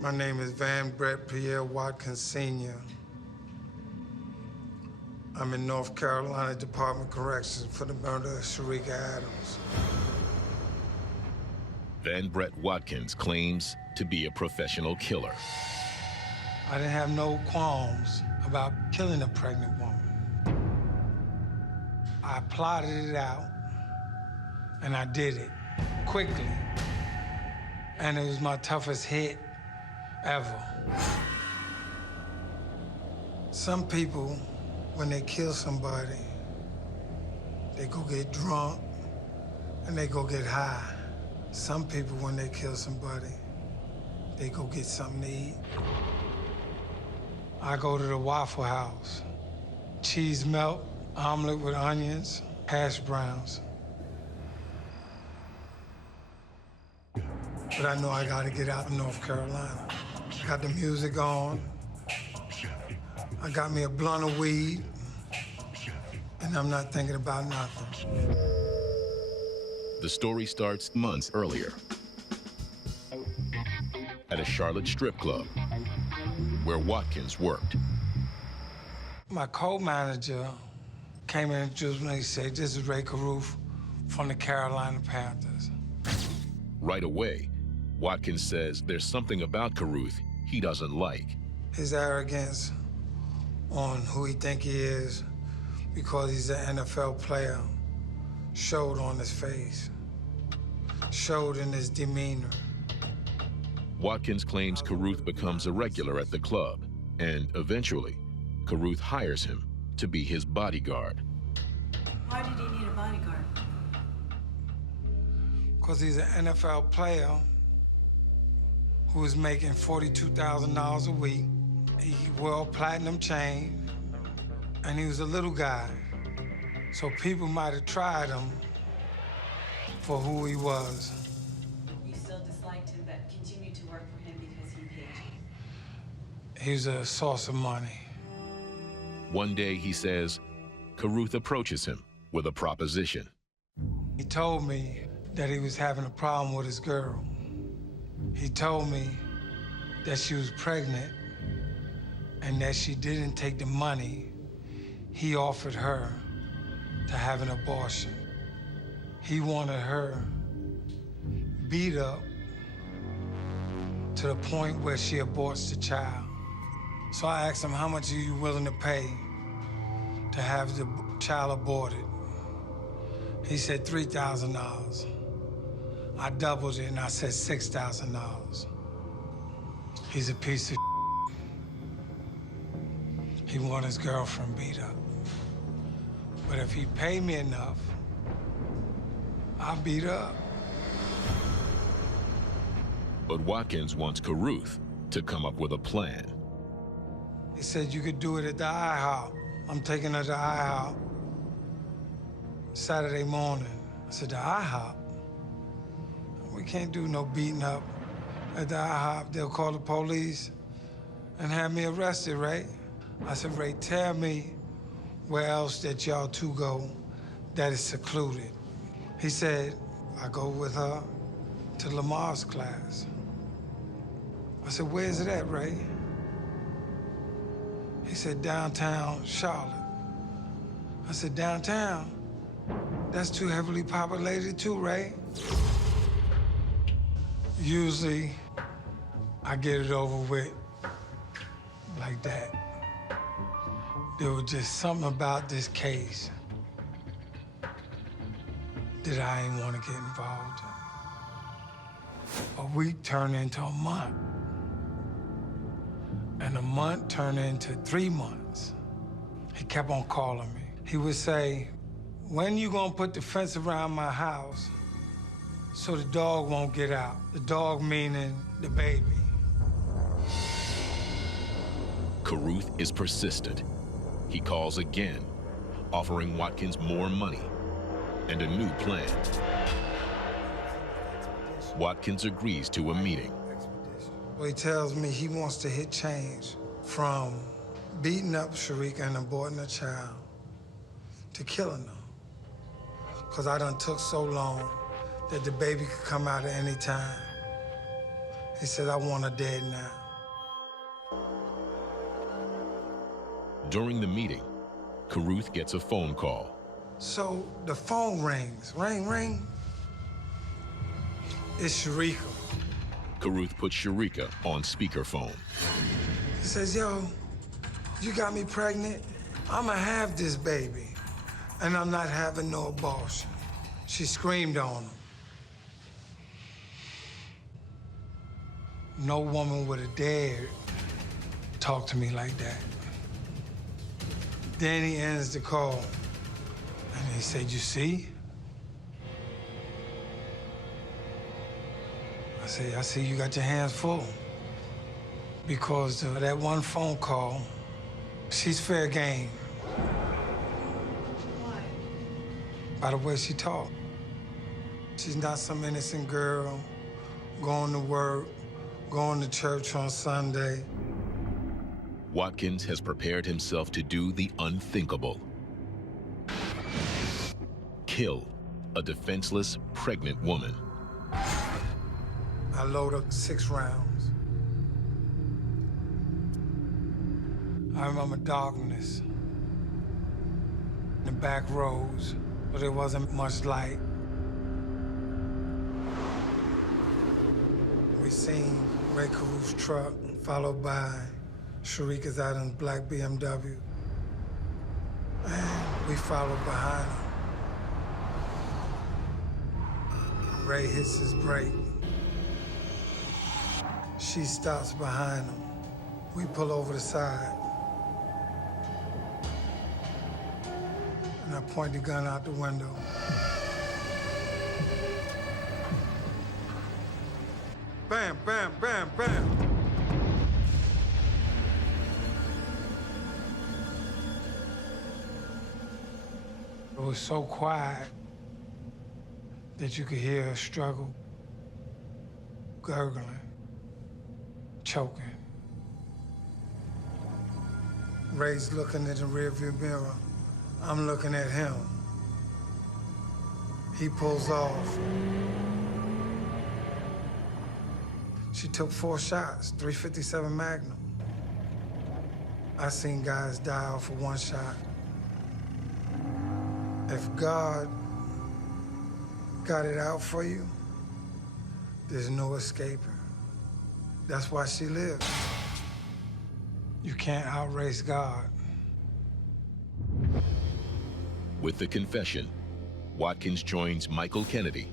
My name is Brett Watkins Sr. I'm in North Carolina Department of Corrections for the murder of Sharika Adams. Brett Watkins claims to be a professional killer. I didn't have no qualms about killing a pregnant woman. I plotted it out, and I did it quickly. And it was my toughest hit ever. Some people, when they kill somebody, they go get drunk and they go get high. Some people, when they kill somebody, they go get something to eat. I go to the Waffle House. Cheese melt, omelet with onions, hash browns. But I know I gotta get out of North Carolina. Got the music on. I got me a blunt of weed, and I'm not thinking about nothing. The story starts months earlier at a Charlotte strip club where Watkins worked. My co-manager came in and introduced me and said, "This is Ray Caruth from the Carolina Panthers." Right away, Watkins says there's something about Caruth he doesn't like. His arrogance on who he think he is because he's an NFL player showed on his face, showed in his demeanor. Watkins claims Caruth becomes a regular at the club, and eventually, Caruth hires him to be his bodyguard. Why did he need a bodyguard? Because he's an NFL player who was making $42,000 a week. He wore a platinum chain, and he was a little guy. So people might have tried him for who he was. You still disliked him, but continued to work for him because he paid you. He was a source of money. One day, he says, Caruth approaches him with a proposition. He told me that he was having a problem with his girl. He told me that she was pregnant and that she didn't take the money he offered her to have an abortion. He wanted her beat up to the point where she aborts the child. So I asked him, how much are you willing to pay to have the child aborted? He said $3,000. I doubled it and I said $6,000. He's a piece of shit. He wanted his girlfriend beat up. But if he paid me enough, I'll beat her up. But Watkins wants Caruth to come up with a plan. He said you could do it at the IHOP. I'm taking her to IHOP Saturday morning. I said, the IHOP? We can't do no beating up at the IHOP. They'll call the police and have me arrested, right? I said, Ray, tell me where else that y'all two go that is secluded. He said, I go with her to Lamar's class. I said, where's it at, Ray? He said, downtown Charlotte. I said, downtown? That's too heavily populated too, Ray. Usually, I get it over with like that. There was just something about this case that I didn't want to get involved in. A week turned into a month. And a month turned into 3 months. He kept on calling me. He would say, when you gonna put the fence around my house so the dog won't get out? The dog meaning the baby. Caruth is persistent. He calls again, offering Watkins more money and a new plan. Watkins agrees to a meeting. Well, he tells me he wants to hit change from beating up Sharika and aborting a child to killing her. Because I done took so long that the baby could come out at any time. He said, I want her dead now. During the meeting, Carruth gets a phone call. So the phone rings. Ring, ring. It's Sharika. Carruth puts Sharika on speakerphone. He says, yo, you got me pregnant? I'ma have this baby, and I'm not having no abortion. She screamed on him. No woman would have dared talk to me like that. Then he ends the call, and he said, you see? I see you got your hands full. Because of that one phone call, she's fair game. Why? By the way she talked. She's not some innocent girl going to work, going to church on Sunday. Watkins has prepared himself to do the unthinkable. Kill a defenseless, pregnant woman. I load up 6 rounds. I remember darkness, the back roads, but there wasn't much light. We seen Ray Carruth's truck, followed by Sharika Adams' black BMW. And we followed behind him. Ray hits his brake. She stops behind him. We pull over the side. And I point the gun out the window. Bam, bam, bam, bam. It was so quiet that you could hear her struggle, gurgling, choking. Ray's looking in the rearview mirror. I'm looking at him. He pulls off. She took 4 shots, .357 Magnum. I seen guys die off of 1 shot. If God got it out for you, there's no escaping. That's why she lives. You can't outrace God. With the confession, Watkins joins Michael Kennedy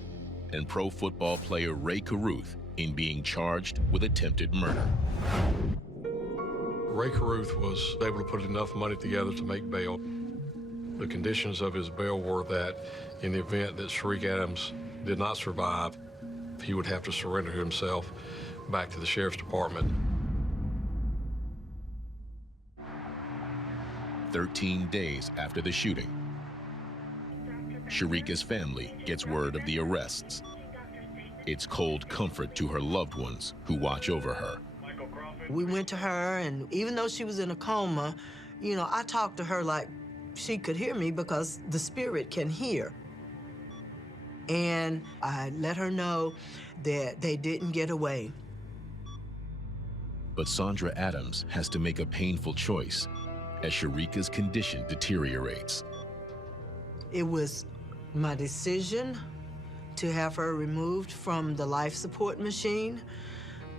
and pro football player Ray Carruth in being charged with attempted murder. Ray Carruth was able to put enough money together to make bail. The conditions of his bail were that in the event that Sharika Adams did not survive, he would have to surrender himself back to the sheriff's department. 13 days after the shooting, Sharika's family gets word of the arrests. It's cold comfort to her loved ones who watch over her. We went to her, and even though she was in a coma, you know, I talked to her like she could hear me because the spirit can hear. And I let her know that they didn't get away. But Sandra Adams has to make a painful choice as Sharika's condition deteriorates. It was my decision to have her removed from the life support machine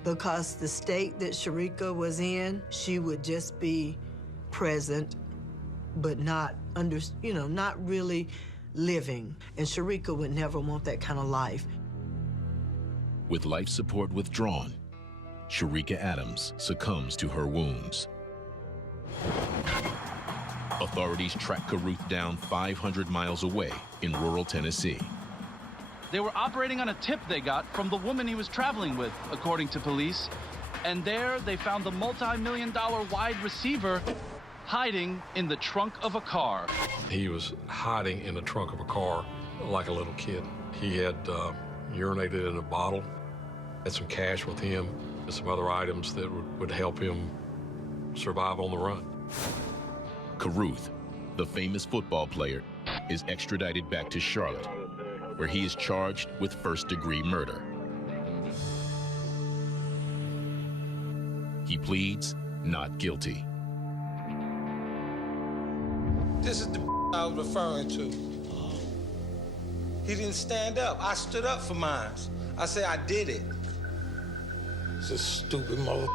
because the state that Sharika was in, she would just be present, but not not really living. And Sharika would never want that kind of life. With life support withdrawn, Sharika Adams succumbs to her wounds. Authorities track Carruth down 500 miles away in rural Tennessee. They were operating on a tip they got from the woman he was traveling with, according to police. And there they found the multi-million-dollar wide receiver hiding in the trunk of a car. He was hiding in the trunk of a car like a little kid. He had urinated in a bottle, had some cash with him, and some other items that would help him survive on the run. Carruth, the famous football player, is extradited back to Charlotte, where he is charged with first-degree murder. He pleads not guilty. This is the I was referring to. He didn't stand up. I stood up for mine. I said I did it. This stupid man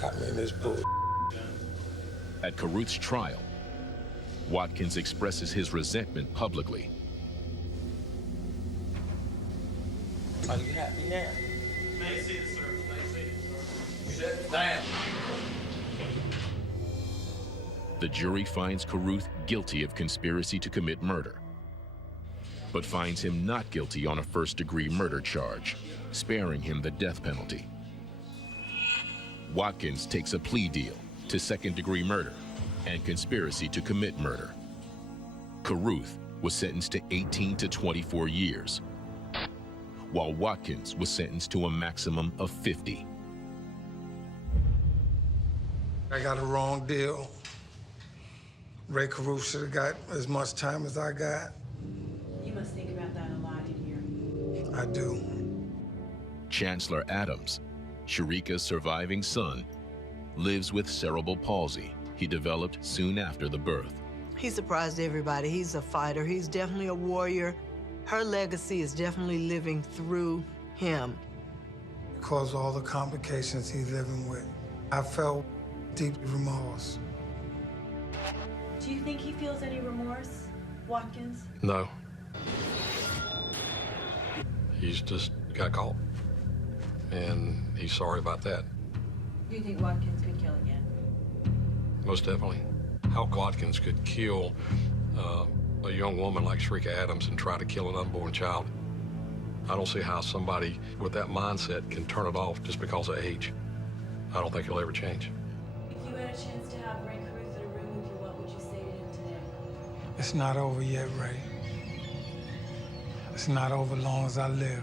got me in this bull. At Carruth's trial, Watkins expresses his resentment publicly. Are you happy now? Stay seated, sir. Stay seated, sir. Sit down. The jury finds Carruth guilty of conspiracy to commit murder, but finds him not guilty on a first-degree murder charge, sparing him the death penalty. Watkins takes a plea deal to second-degree murder and conspiracy to commit murder. Carruth was sentenced to 18 to 24 years, while Watkins was sentenced to a maximum of 50. I got a wrong deal. Ray Carruth should have got as much time as I got. You must think about that a lot in here. I do. Chancellor Adams, Sharika's surviving son, lives with cerebral palsy he developed soon after the birth. He surprised everybody. He's a fighter. He's definitely a warrior. Her legacy is definitely living through him. Because of all the complications he's living with, I felt deep remorse. Do you think he feels any remorse, Watkins? No. He's just got caught. And he's sorry about that. Do you think Watkins could kill again? Most definitely. How Watkins could kill a young woman like Sharika Adams and try to kill an unborn child. I don't see how somebody with that mindset can turn it off just because of age. I don't think it'll ever change. If you had a chance to have Ray Carruth in a room with you, what would you say to him today? It's not over yet, Ray. It's not over long as I live.